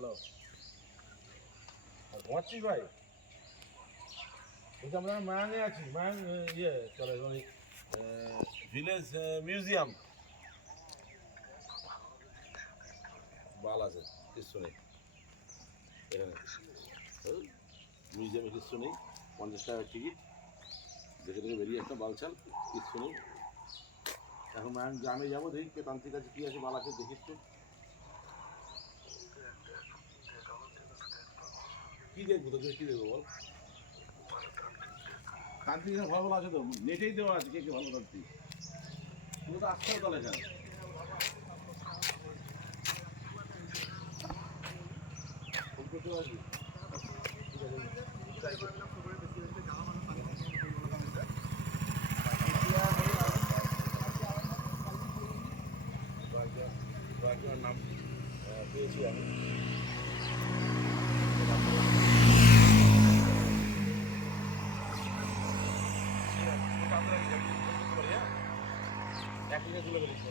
Hello, ঘুমাচ্ছিস ভাই? বলছি আমরা মায়াঙে আছি, মায়াং ইয়ে চলে মানে ভিলেজ মিউজিয়াম। বাল আছে, কিচ্ছু নেই এখানে। মিউজিয়ামে কিচ্ছু নেই, 50 টাকার টিকিট, দেখে দেখে বেরিয়ে একটা বালছাল, কিচ্ছু নেই। এখন মায়াং গ্রামে যাবো, দেখি কে তান্ত্রিক আছে, কী আছে, বাল আছে, দেখি একটু। কী দেখবো তোকে, কী দেখবো বল? তান্ত্রিক ভালো ভালো আছে তো, নেটেই দেওয়া আছে কে কে ভালো তান্ত্রিক। তুই তো আসতে হবে তাহলে এখানে। ফোন করতে পারবি? কয়েকজনের নাম পেয়েছি আমি। এক তুলে ফেলিস।